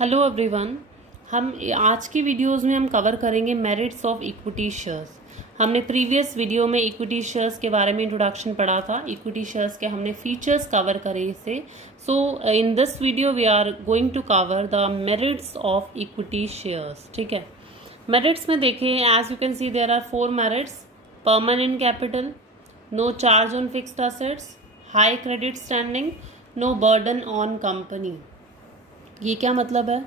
Hello everyone. हम आज की वीडियोस में हम कवर करेंगे मेरिट्स ऑफ इक्विटी शेयर्स। हमने प्रीवियस वीडियो में इक्विटी शेयर्स के बारे में इंट्रोडक्शन पढ़ा था। इक्विटी शेयर्स के हमने फीचर्स कवर करे इसे। So in this video we are going to cover the merits of equity shares. ठीक है, मेरिट्स में देखें, as you can see there are 4 merits: permanent capital, no charge on fixed assets, high credit standing, no burden on company. ये क्या मतलब है?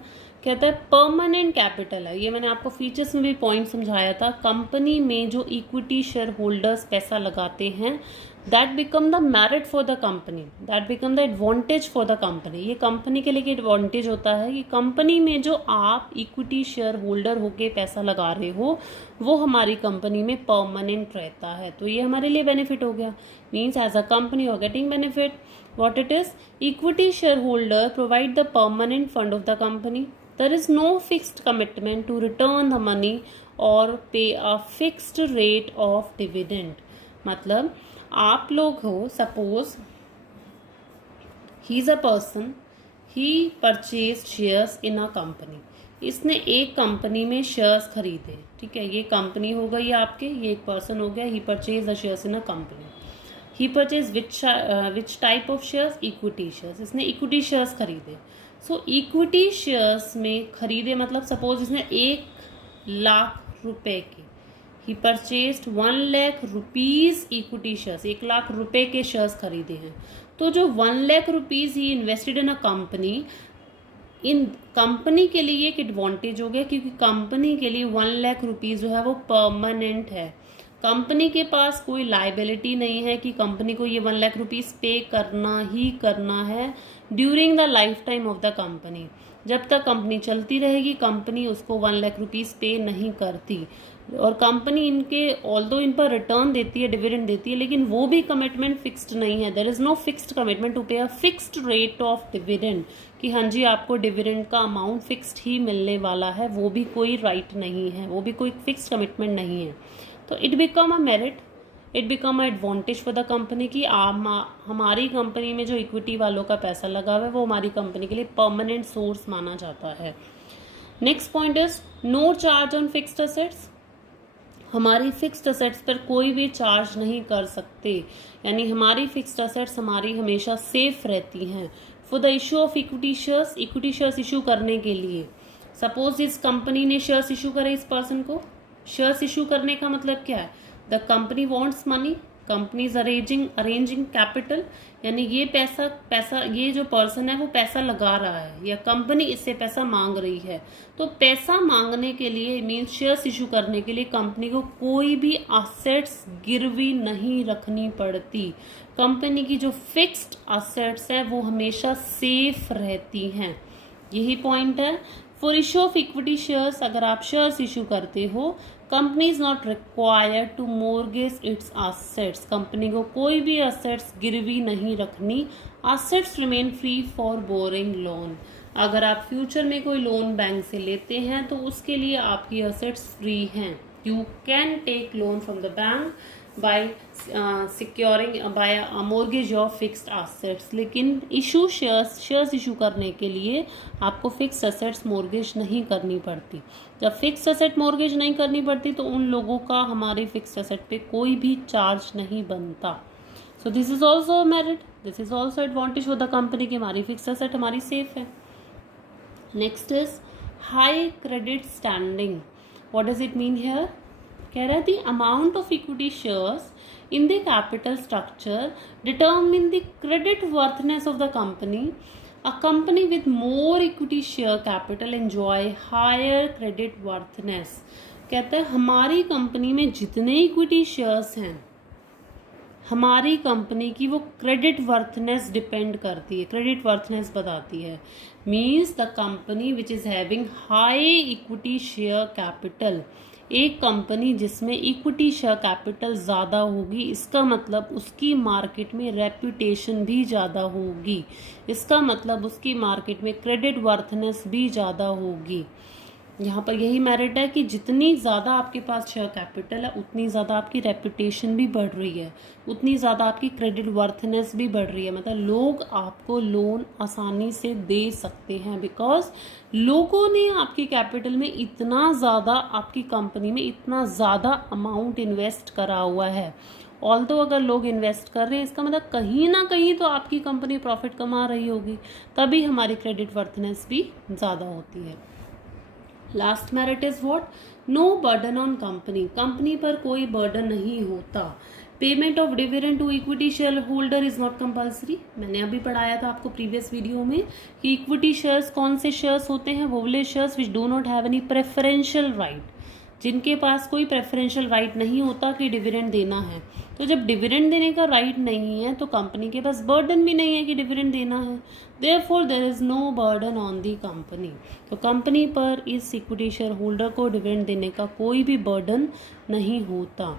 कहता है परमानेंट कैपिटल है। ये मैंने आपको फीचर्स में भी पॉइंट समझाया था। कंपनी में जो इक्विटी शेयर होल्डर्स पैसा लगाते हैं, that become the merit for the company, that become the advantage for the company. ये कंपनी के लिए एडवांटेज होता है कि कंपनी में जो आप इक्विटी शेयर होल्डर होके पैसा लगा रहे हो वो हमारी कंपनी में परमानेंट रहता है। तो ये हमारे लिए बेनिफिट हो गया। Means as a company you are getting benefit. What it is? Equity shareholder provide the permanent fund of the company. There is no fixed commitment to return the money or pay a fixed rate of dividend. मतलब आप लोग हो, suppose he is a person, he purchased shares in a company. इसने एक company में shares खरीदे। ठीक है, ये कंपनी हो गई आपके, ये एक पर्सन हो गया। he purchased the shares in a company. He purchase which type of shares? Equity shares. इसने इक्विटी शेयर्स खरीदे। सो इक्विटी शेयर्स में खरीदे मतलब सपोज इसने 1,00,000 रुपए के, ही परचेज्ड 1,00,000 रुपीज इक्विटी शेयर्स, 1,00,000 रुपए के शेयर्स खरीदे हैं। तो जो 1,00,000 rupees he invested in a company, in company के लिए एक एडवांटेज हो गया क्योंकि कंपनी के लिए 1,00,000 रुपीज जो है वो परमानेंट है। कंपनी के पास कोई लाइबिलिटी नहीं है कि कंपनी को ये 1,00,000 रुपीज पे करना ही करना है during the life time of the company. जब तक कंपनी चलती रहेगी कंपनी उसको 1,00,000 रुपीज पे नहीं करती। और कंपनी इनके ऑल्दो इन पर रिटर्न देती है, डिविडेंड देती है, लेकिन वो भी कमिटमेंट फिक्स्ड नहीं है। There is no fixed commitment to pay a fixed rate of dividend कि हाँ जी आपको डिविडेंड का अमाउंट फिक्स्ड ही मिलने वाला है, वो भी कोई राइट नहीं है, वो भी कोई फिक्स्ड कमिटमेंट नहीं है। तो it become a merit, it become a advantage for the company कि हमारी कंपनी में जो इक्विटी वालों का पैसा लगा हुआ है वो हमारी कंपनी के लिए परमानेंट सोर्स माना जाता है। Next point is no charge on fixed assets. हमारी फिक्स्ड असेट्स पर कोई भी चार्ज नहीं कर सकते, यानी हमारी फिक्स्ड असेट्स हमारी हमेशा सेफ रहती हैं। For the issue of equity shares, equity shares issue करने के लिए सपोज इस कंपनी ने शेयर्स इशू करे इस पर्सन को। शेयर्स इशू करने का मतलब क्या है? The company wants money, company is arranging capital, यानी ये पैसा ये जो पर्सन है वो पैसा लगा रहा है या कंपनी इससे पैसा मांग रही है। तो पैसा मांगने के लिए मीन्स शेयर्स इशू करने के लिए कंपनी को कोई भी असेट्स गिरवी नहीं रखनी पड़ती। कंपनी की जो फिक्स्ड असेट्स है वो हमेशा सेफ रहती हैं। यही पॉइंट है। For issue of equity shares, अगर आप शेयर्स इशू करते हो, company is not required to mortgage its assets. Company को कोई भी असेट्स गिरवी नहीं रखनी। Assets remain free for borrowing loan. अगर आप फ्यूचर में कोई लोन बैंक से लेते हैं तो उसके लिए आपकी असेट्स फ्री हैं। You can take loan from the bank by securing by mortgage of fixed assets. लेकिन इशू शेयर्स इशू करने के लिए आपको फिक्स्ड असेट्स मोर्गेज नहीं करनी पड़ती। जब फिक्स्ड असेट मोर्गेज नहीं करनी पड़ती तो उन लोगों का हमारे फिक्स्ड असेट पे कोई भी चार्ज नहीं बनता। So this is also merit, this is also advantage for the company की हमारी फिक्स्ड असेट हमारी सेफ है। Next is high credit standing. What does it mean here? कह रहा है the amount of equity shares in the capital structure determine the credit worthiness of the company. A company with more equity share capital enjoy higher credit worthiness. कहता है हमारी company में जितने equity shares हैं हमारी कंपनी की वो credit वर्थनेस depend करती है, क्रेडिट वर्थनेस बताती है। Means the company which is having high equity share capital, एक कंपनी जिसमें इक्विटी शेयर कैपिटल ज़्यादा होगी, इसका मतलब उसकी मार्केट में रेप्यूटेशन भी ज़्यादा होगी, इसका मतलब उसकी मार्केट में क्रेडिट वर्थनेस भी ज़्यादा होगी। यहाँ पर यही मेरिट है कि जितनी ज़्यादा आपके पास शेयर कैपिटल है उतनी ज़्यादा आपकी रेपुटेशन भी बढ़ रही है, उतनी ज़्यादा आपकी क्रेडिट वर्थनेस भी बढ़ रही है। मतलब लोग आपको लोन आसानी से दे सकते हैं बिकॉज लोगों ने आपकी कैपिटल में इतना ज़्यादा, आपकी कंपनी में इतना ज़्यादा अमाउंट इन्वेस्ट करा हुआ है। ऑल्दो अगर लोग इन्वेस्ट कर रहे हैं इसका मतलब कहीं ना कहीं तो आपकी कंपनी प्रॉफिट कमा रही होगी, तभी हमारी क्रेडिट वर्थनेस भी ज़्यादा होती है। Last merit is what? No burden on company. Company पर कोई बर्डन नहीं होता। Payment of dividend to equity share holder is not compulsory. मैंने अभी पढ़ाया था आपको प्रीवियस वीडियो में कि इक्विटी शेयर्स कौन से शेयर्स होते हैं? वो वाले shares which do not have any preferential right, जिनके पास कोई प्रेफरेंशियल राइट नहीं होता कि डिविडेंड देना है। तो जब डिविडेंड देने का राइट नहीं है तो कंपनी के पास बर्डन भी नहीं है कि डिविडेंड देना है। Therefore there is no burden on the company. तो कंपनी पर इस इक्विटी शेयर होल्डर को डिविडेंड देने का कोई भी बर्डन नहीं होता।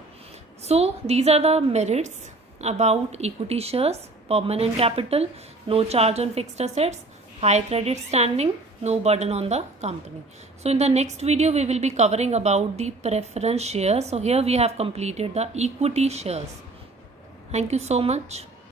So these are the merits about equity shares: permanent capital, no charge on fixed assets, high credit standing, no burden on the company. So in the next video we will be covering about the preference shares. So here we have completed the equity shares. Thank you so much.